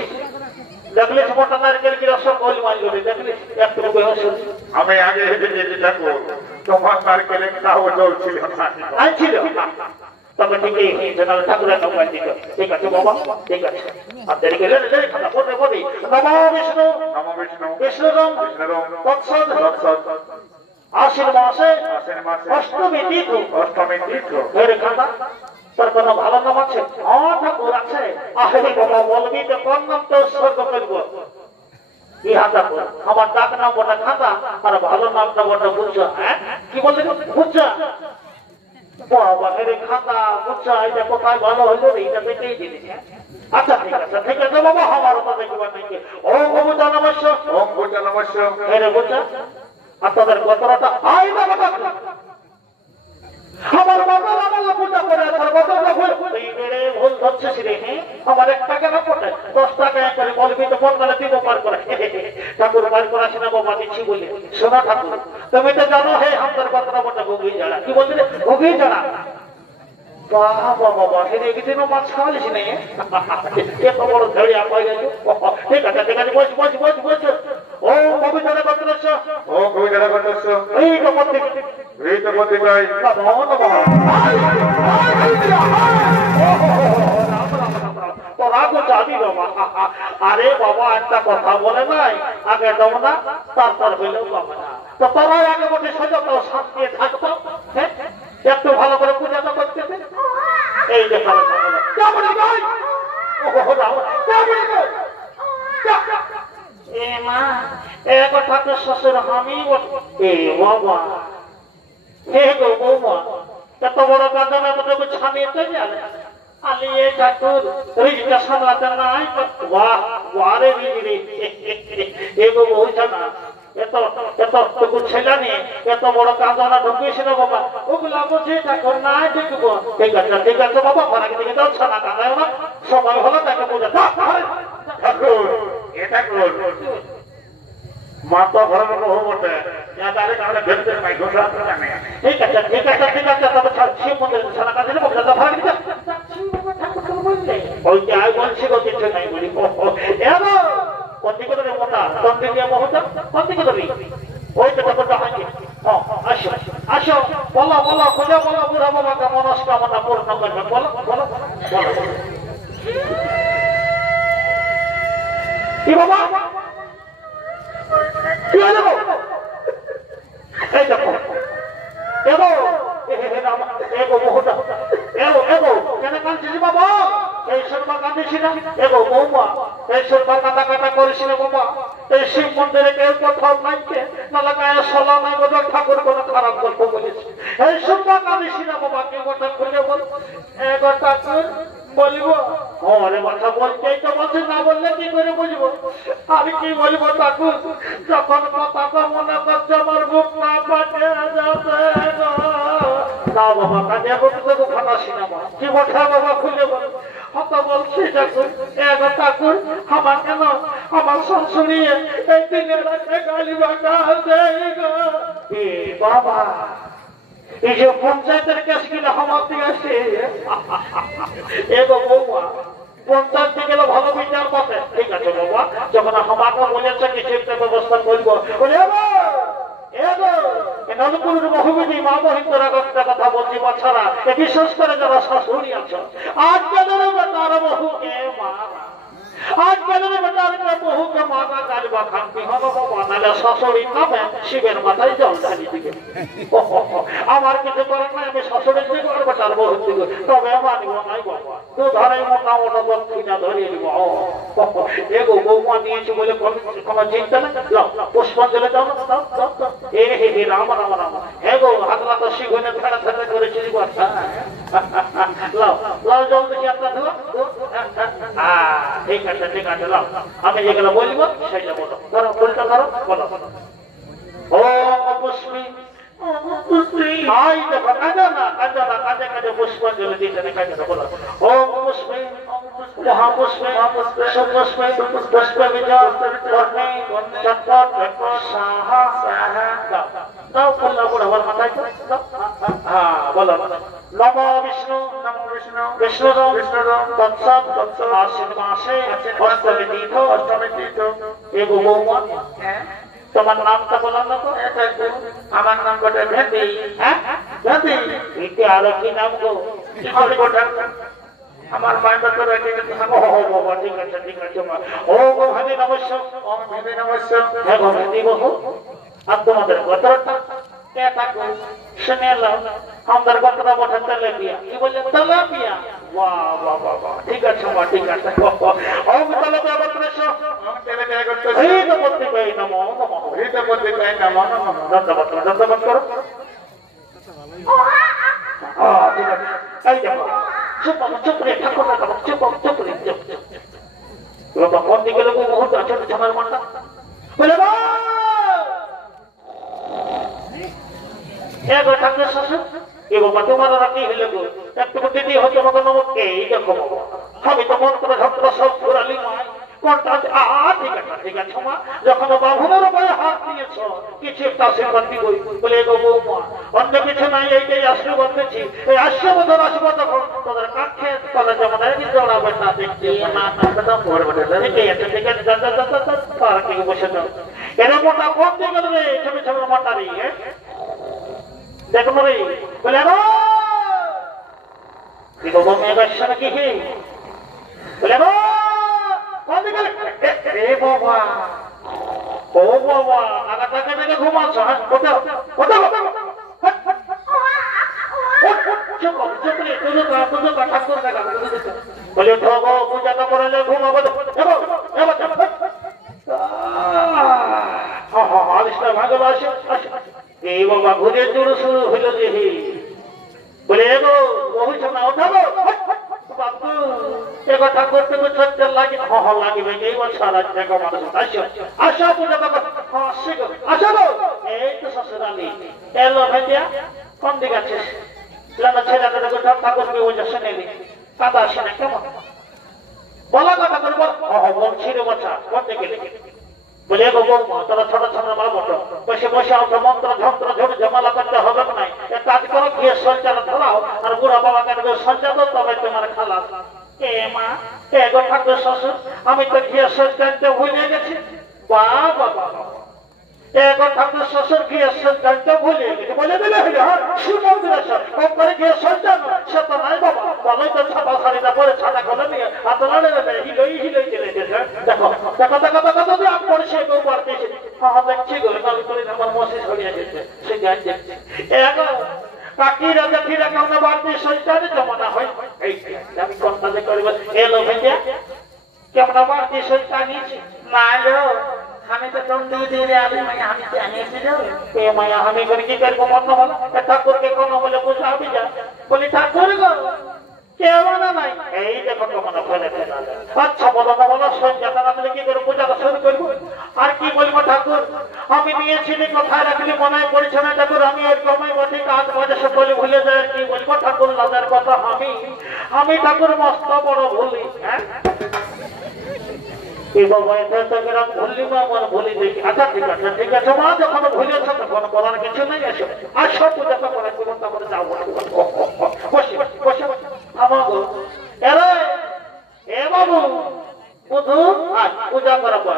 দেখলিস মোটা নারকেল কি রসম গলি মাল গলি দেখলিস একটু বয়স। আমি আগে হেঁটে যেতে ঠাকুর তোমার নারকেলে কাউ চলছিল না আনছিল তবে ঠিকই জেনারেল ঠাকুরের মোবাইল দিত ঠিক আছে বাবা ঠিক আছে আর দেরি গেলে খাতা পড়বে বলি নমো বিষ্ণু বিষ্ণুরম তৎসৎ আশ্বিন মাসে অষ্টমী তিথি ধরে খাতা তোর কোনো ভালো নাম আছে? হ্যাঁ ঠাকুর আছে। আরে বাবা বলবি তো কোন নাম তো স্বর্গ করব কি হাতা আমার ডাক নম্বরটা খাতা আর ভালো নাম নম্বরটা বুঝছো হ্যাঁ কি বললি বুঝছো বাবা রে খাতা বুঝছো এটা কোথায় ভালো হলো রে এটা পেটেই দিলি আচ্ছা ঠিক আছে বাবা আমার তো দেখবা নাকি ওম ভূত নমস্য রে বুঝছো আর তোদের গোত্রটা আই বাবা আমার বাবা আমার পূজা করে তার গোত্রটা ভুল ধরছিস রে আমার 1 টাকা না পড়ে 10 টাকা করে বলবি তো বললে দিব পার করে ঠাকুর পার করা সিনা বাবা দিচ্ছি বলে শোনা ঠাকুর তুমি তো জানো হে আমাদের গোত্রটা বড় গভীর জানা কি বলছিলে গভীর জানা বাবা বাবা হে একদিনও মাছ খাওয়ালিস নে এত বড় ধড়িয়া পাই গেল ঠিক আছে বস ও পবিত্র গোত্রস্য এই তো প্রত্যেক গাই তোরা তো যাবি বাবা আরে বাবা একটা কথা বলে নাই আগে দাও না তারপর হইলেও পাবে না তো তোরা আগে বসে সজাগ শান্তি থাকতো হ্যাঁ একটু ভালো করে পূজা তো করতে এই দেখা মা এক ঠাকুর শ্বশুর আমি এ বাবা হে গো বৌমা এত বড় কাজনে তোকে ছানিয়ে তো যাবে আলিয়ে ঠাকুর রিজটা সামলাতে নাই বাহ বারে রিজরি এ গো বৌছা না এত ছেলে নিয়ে এত বড় কাজনা ঢুকিয়েছিল বাবা ওগুলা বুঝে ঠাকুর নাই দেখবো ঠিক আছে বাবা ফারাকে দিকে যাও ছানা কাঁদায় না সময় হলো তাকে বুঝে ঠাকুর এটা কর মাতা ঘর মতো হবো বটে তাহলে তাহলে ভেবে পাই ঘোষণা জানে ঠিক আছে তবে শিব মন্দির ছানা কাঁদিলে বলে তো ফারাকে দিকে ওই যে আই বলছি গো কিছু নাই বলি এগো কোন দিকে তোর মোটা কোন দিকে মহতা কোন দিকে তোর ওই তো ঠাকুরটা হাঁকে আসো বলো খোঁজা বলো বুড়া বাবাকে মনস্কামনা পূর্ণ করবে বলো কি বাবা কি হলো এই দেখো এগো মোহতা এগো কেন কাঁদছিস বাবা এই সর্বা কাঁদিস না এগো বৌমা এই সর্বা কাঁদা করিস না বাবা এই শিব মন্দিরে কেউ কোথাও নাই কে নাহলে গায়ে সলা না বলে ঠাকুর কোনো খারাপ গল্প বলিস এই সর্বা কাঁদিস না বাবা কেউ কথা খুলে বল এগো ঠাকুর বলিব আরে কথা বলতেই তো বলছে না বললে কি করে বুঝবো আমি কি বলবো ঠাকুর যখন কথা মনে করছে আমার বুক না পাঠে যাবে না বাবা কাজে বলতে খানা সিনেমা কি বঠা বাবা খুলে বল হত বলছি ঠাকুর এগো ঠাকুর আমার কেন আমার শাশুড়ি এই দিনের রাতে গালি বাঁকা বাবা এই যে পঞ্চায়েতের কেস কিনা আমার দিকে আসছে এগো বৌমা পঞ্চায়েত থেকে গেলে ভালো বিচার পাবে ঠিক আছে বাবা যখন আমাকে বলেছে কিছু একটা ব্যবস্থা করবো বলে নলপুরের বহুবিধি মা মহিন্দ্র একটা কথা বলছি বাচ্চারা বিশেষ করে যারা শাশুড়ি আছে আজকাল তার বহুকে মারা আজকাল বহুকে মারা গালিবা খান্তি হলো বাবা নাহলে শাশুড়ি নামে শিবের মাথায় জল ঢালি দিকে আমার কিছু করার নাই আমি শাশুড়ির দিকে আর বেটার বহুর দিকে তবে মানিব নাই বাবা তো ধরে মোটা দক্ষিণা ধরিয়ে দিব এগো বৌমা নিয়েছি বলে কোনো চিন্তা নেই পুষ্পাঞ্জলি দাও এ হে রাম এগো হাতলা তো শিখনে ফেরা ফেরা করেছি বাচ্চা লাও জল দেখি আপনার ঠিক আছে লাও আমি যেগুলো বলবো সেটা বলো ধরো বলতে ধরো বলো ও পুষ্পী আই দেখো কাজে পুষ্পাঞ্জলি দিতে না কাজে বলো ও পুষ্পী মহাপুষ্পে সুপুষ্পে পুষ্পে বিজয় কর্ণে চটপট সাহা দাও বললা বুড়া বল মাথায় হ্যাঁ বলো নমো বিষ্ণু বিষ্ণুরম তৎসৎ আশ্বিন মাসে অষ্টমী তীর্থ এগো বৌমা তোমার নামটা বলো না তো? আমার নাম বটে ভেন্দি। হ্যাঁ ভেন্দি এটি আরো কি নাম গো? কি করে বটে? আমার মায়ের বাচ্চা রেখে গেছে। ও বাবা ঠিক আছে ঠিক আছে মা। ও গো ভাবি নমস্য। ও ভেন্দি নমস্য। হ্যাঁ গো ভাবি বহু। আর তোমাদের গোত্রটা কে থাকো? শুনে এলাম আমাদের গোত্র বটে তেলেপিয়া। কি বলে তেলেপিয়া? বাহ বাহ বাহ বাহ ঠিক আছে মা ঠিক আছে। ও তেলেপিয়া গোত্রেশ। তেলেপিয়া গোত্রেশ। এই তো বলতে পাই নমো নমো। এই তো বলতে চাই না মন মন। ধন্যবাদ করো। ঠিক আছে এই দেখো চুপ রে ঠাকুর না চুপ রে চুপ বাবা কোন দিকে লোক মুহূর্ত আছে ছামার মানটা বলে এগো ঠাকুর শ্বশুর এ বাবা তোমার রাখি হইলে গো একটু দিদি হতে মতো নমকে এই দেখো আমি তো মন্ত্র যন্ত্র সব পুরালি মাই কোনটা ঠিক আছে মা যখন বাহুনের উপরে হাত দিয়েছ কিছু একটা আশীর্বাদ দিবই বলে গো বৌমা অন্য কিছু নাই এইটাই আশীর্বাদ দিচ্ছি এই আশীর্বাদের আশীর্বাদ তখন তোদের কাছে তলে যেমন জড়াবে না দেখছি না ঠিক আছে পার্কে বসে যাও এর মোটা কম দিয়ে গেল রে ছোট ছোট মোটারি দেখো রে বলে গো কি গো মেয়ের সাথে কি বলে গো এ বাবা ও বাবা আগাটাকে দেখে ঘুমাচ্ছ হ্যাঁ বলে ঠগো পূজা তো করলে ঘুমাবো ভাগবাসে এই বাবা ঘুরে জোর শুরু হইল যে বলে এগো বহু না ওঠাবো কথা করতে করতে লাগে লাগিবে এই বছর আসো পূজা আসো গো এই তো শ্বশুরালি এলো ভাইয়া কোন দিকে আছিস ছেলেকে দেখো ঠাকুরকে ওই যাচ্ছে নেবে কাদা আসে না কেমন বলা কথা করে বলছি রে বছা কোন দিকে বলে গো বৌমা তোরা ছোট ছোট মাল বটো বসে বসে অল্প মন্ত্র যন্ত্র ঝোট জমালা করতে হবে নাই এক কাজ করো গিয়ে সঞ্চালন ঢালাও আর বুড়া বাবাকে সঞ্চা দো তবে তোমার খালাস এ মা এ গো ঠাকুর শ্বশুর আমি তো গিয়ে সঞ্চালতে ভুলে গেছি বাবা বাবা এগো ঠাকুর শ্বশুর গিয়ে সঞ্চালতে ভুলে গেছি বলে দিলে হইলে হ্যাঁ সুমন্দিরেশ্বর কম করে গিয়ে সঞ্চাল সে তো নাই বাবা বলোই তো ছাপা শাড়িটা পরে ছাটা করে নিয়ে হাত লাড়ে দেবে হিলোই চলে গেছে দেখো দেখো দেখো দেখো যদি আপ করে সে কেউ পারতে হ্যাঁ দেখছি গো কাল করে আমার মশে ছড়িয়ে গেছে সে গান দেখছে এগো কাকিরা দেখিরা কেমন বাড়তি সঞ্চালে জমানা হয় এই আমি কোনটা করব এলো ভেজে কেমন বাড়তি সঞ্চাল নিয়েছি না এলো আমি তো তোর দিদি আমি জানিয়েছি এ মায়া আমি করে কি করবো মন বলো ঠাকুরকে কোনো বলে বুঝাবি যা বলি ঠাকুর গো কেউ না নাই এই দেখো কেমন ফেলে ফেলে আচ্ছা বলো না বলো সঞ্চালন আমি কি করে পূজাটা শুরু করবো আর কি বলবো ঠাকুর আমি নিয়েছিলি কোথায় রাখলি মনে পড়ছে না ঠাকুর আমি ওই কমাই বসে কাজ বাজে সে বলে ভুলে যায় কি বলবো ঠাকুর লাদের কথা আমি ঠাকুর মস্ত বড় ভুলি হ্যাঁ এই বাবা এটা ভুললি মা আমার ভুলি দেখি আচ্ছা ঠিক আছে মা যখন ভুলেছ তখন বলার কিছু নেই এসো আর সব পূজা তো করে তারপরে যাবো বসে বসে আমার এ বাবু বুধু আজ পূজা করা পর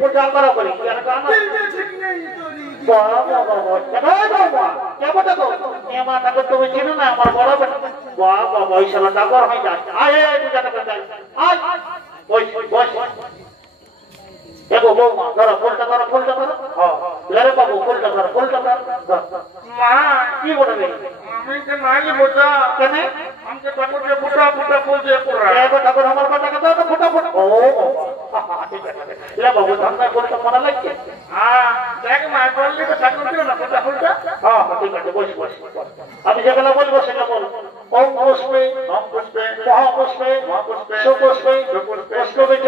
পূজা করা করি তুমি চিনো না আমার বড় বাবা বৈশালা ডাকর হয়ে যাচ্ছে দেখো বৌমা ধরো ফুলটা ধরো রে বাবু ফুলটা ধরো মা কি বলবে আমি যে নাইলে বোঝা কেন আমাকে ঠাকুরকে ফুটা ফুটা ফুল দিয়ে পড়া ঠাকুর আমার কথাকে দাও তো ফুটা ফুটা ও ঠিক আছে লে বাবু ধান্দা করতে মনে লাগছে হ্যাঁ দেখ মা বললি তো ঠাকুর দিও না ফুটা ফুলটা হ্যাঁ ঠিক আছে বস আমি যেগুলো বলবো সেটা বল ওম পুষ্পে মহাপুষ্পে সুপুষ্পে পুষ্পবিজ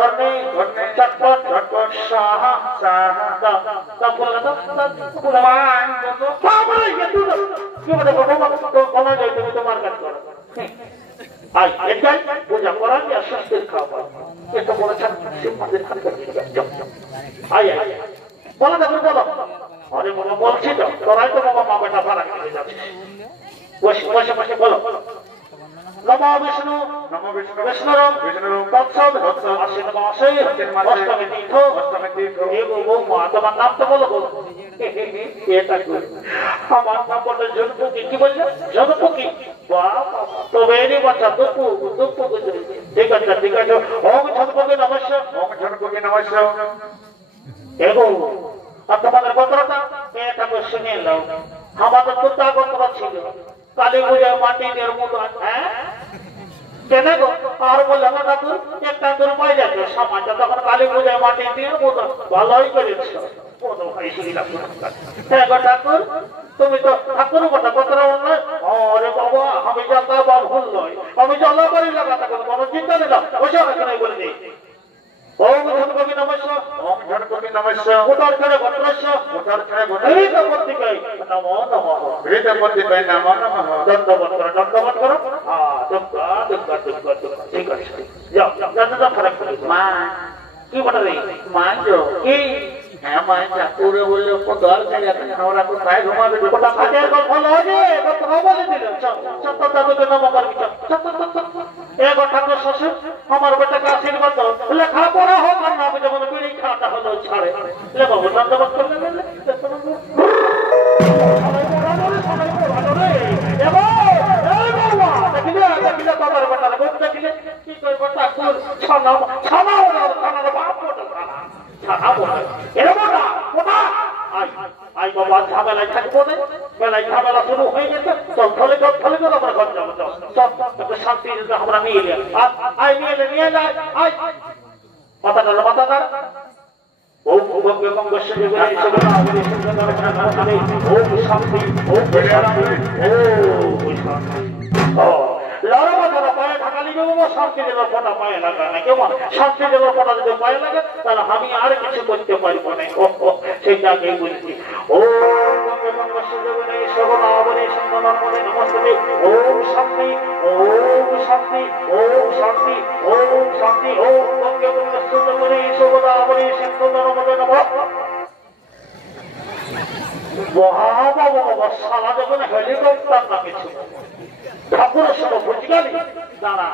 বর্ণে চটপট সাহা তুমি তোমার কাজ করো পূজা করা স্বাস্থ্যের খাওয়া এটা বলেছেন বলো দেখুন বলো আরে বাবা বলছি তো তোরাই তো বাবা মা বেটা ভাড়া খেতে যাচ্ছে বসে বসে বসে বলো নমো বিষ্ণু নমো বিষ্ণু বিষ্ণুরম বিষ্ণুরম তৎসৎ তৎসৎ আশ্বিন মাসে অষ্টমী তীর্থ অষ্টমী তীর্থ এগো বৌমা তোমার নাম তো বলো এটা আমার নাম বললো জনপুকি কি বললে জনপুকি বাবা তবে এরই বাচ্চা দুপু দুপু ঠিক আছে ওম জনপুকি নমস্কার ওম ঝনকুকি নমস্য এগো আর তোমাদের গোত্রটা এটা শুনে নাও আমাদের দুটা গোত্র ছিল কালী পূজা মাটি দিয়ে মতো হ্যাঁ কেন গো আর বললাম ঠাকুর একটা দূর পাই যাচ্ছে সমাজ তখন কালী পূজায় মাটি দিয়ে মতো ভালোই করেছ ঠাকুর তুমি তো ঠাকুর গোটা গোত্র নয় আরে বাবা আমি জানতা বা ভুল নয় আমি জ্বালা করি লাগাতে কোনো চিন্তা নেই না ওসব এখানে বলে দিই ওম ঝনকুকি নমস্কার ওম ঝনকুকি নমস্য উত্তর ছেড়ে গোত্রস্য উত্তর ছেড়ে হরিত পত্রিকায় নমো নমঃ হৃদপতিকায় নমো নমঃ দণ্ডবত করো ঠিক আছে যাও যাও ফারাক করে মা কি বটা রে মাঞ্জো কি হ্যাঁ মা ঠাকুরে বললে পদার ছেড়ে আমরা কোথায় ঘুমাবে ওটা কাজের গল্প নয় যে কথা বলে দিলেন সত্য দাদুকে নম করবি এগো ঠাকুর শ্বশুর আমার বেটাকে আশীর্বাদ দাও লেখা পড়া হোক আর না যেমন বেরিয়ে খাওয়াটা হলো ছাড়ে লে বাবু দণ্ডবত করলে ঝামেলায় থাকবো না বেলায় ঝামেলা শুরু হয়ে গেছে চল থলে আমরা ঘর যাবো শান্তি আমরা নিয়ে নিয়ে যায় মাথা ওম ভূগঙ্গে গঙ্গস্য যোগেন ওম শান্তি ওম শান্তি পায়ে ঢাকালি দেবো শান্তি দেবার ফোটা পায়ে লাগা না কেমন শান্তি দেবার ফোটা যদি পায়ে লাগে তাহলে আমি আর কিছু করতে পারবো না সেইটাকেই বলছি ওম গঙ্গে গঙ্গস্য যোগেন সর্বনামনে সন্ধ্যনর্মনে নমস্তে ওম শান্তি ওম শান্তি ওম শান্তি ওম শান্তি ওম গঙ্গে গঙ্গস্য যোগেন সর্বনামনে সন্ধ্যনর্মনে নমঃ বাবা সারা যখন হেলিকপ্টার না কিছু ঠাকুরের সঙ্গে বুঝগালি দাঁড়া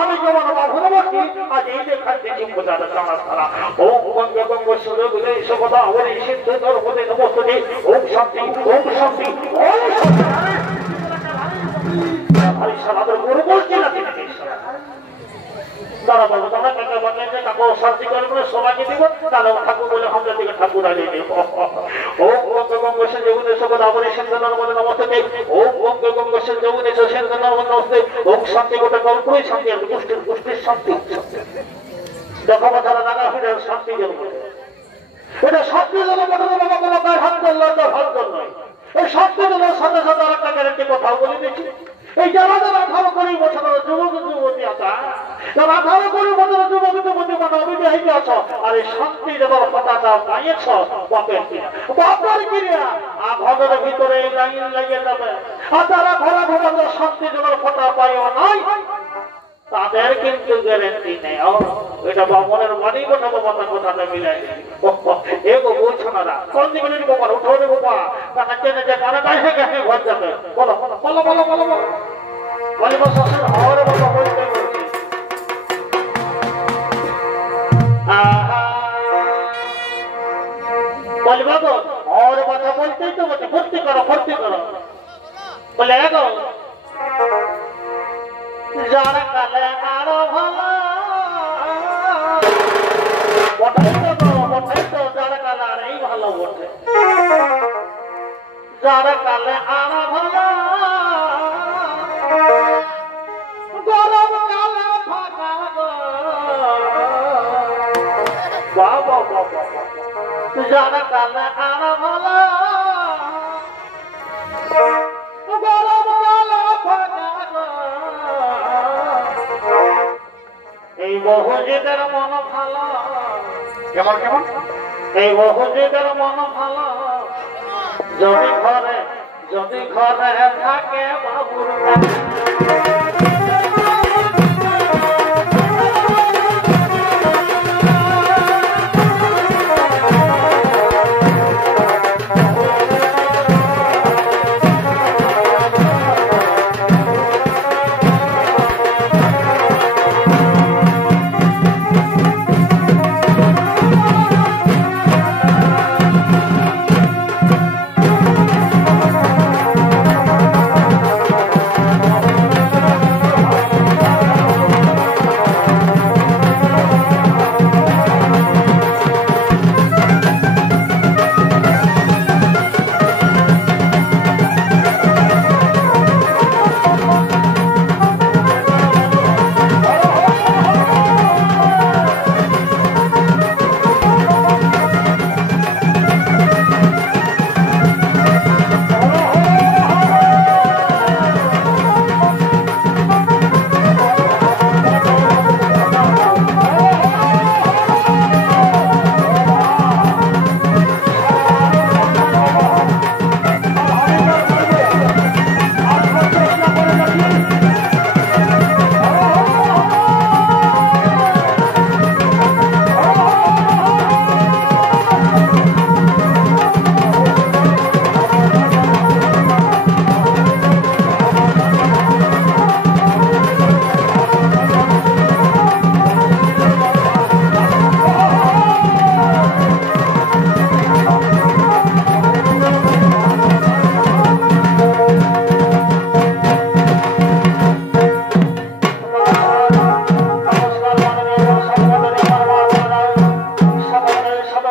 আমি যেমন ভগবতী আজ এই দেখার দেখি বোঝাতে জানা সারা ওম গঙ্গে গঙ্গ সুরে গুলে সবদা হরে সিদ্ধ ধর্মদে নমস্তে ওম শান্তি ওম শান্তি ওম শান্তি আরে সারাদের বড় বলছি না তিনি দাঁড়া বাবু তোমরা কাকা বললেন যে কাকু শান্তি করবে সবাইকে দিব তাহলে ঠাকুর বলে আমরা দিকে ঠাকুর আনিয়ে দেব ওম গঙ্গে গঙ্গ সেজগুনে সবদা হরে সিদ্ধ ধর্মদে নমস্তে ওম গঙ্গে গঙ্গ সেজগুনে সিদ্ধ ধর্মদে নমস্তে ওম শান্তি গোটা কল্পই শান্তি আর পুষ্টির শান্তি দেখো তারা নাগা ফিরে শান্তি জন্ম এটা শান্তি জন্য কোনো কাজ হাত করলো তো ভালো নয় এই শান্তি জন্য সাথে সাথে আরেকটা গ্যারেন্টি কথা বলে দিচ্ছি এই যারা 18-20 বছরের যুবক যুবতী আছে যারা 18-20 বছরের যুবক যুবতী মানে অবিবাহিত আছো আর এই শান্তি দেবার কথাটা পাইয়েছ বাপের কিনা আর ঘরের ভিতরে লাইন লাগিয়ে যাবে আর যারা ঘরে ঘরে শান্তি দেবার কথা পাইও নাই তাদের কিন্তু গ্যারেন্টি নেই এটা বামনের বাড়ি বসাবো মাথা কথাটা মিলাই এগো বলছো না কোন দিকে গোপাল উঠো রে গোপা কানা চেনে যে কানা গায়ে গায়ে ঘর যাবে বলো বলি শ্বশুর হওয়ার মতো বলতে বলছি বলি বাবু হওয়ার কথা বলতেই তো বলছি ভর্তি করো বলে এগো যারা কালে আরো ভালো যারা কালে আর এই ভালো বটে যারা কালে আরো ভালো গরম কালে ফাঁকা বাবা যারা কালে আরো ভালো গরম কালে ফাঁকা এই বহুজিদের মন ভালো কেমন এই বহুজিদের মন ভালো যদি ঘরে থাকে বাবুর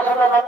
সাথে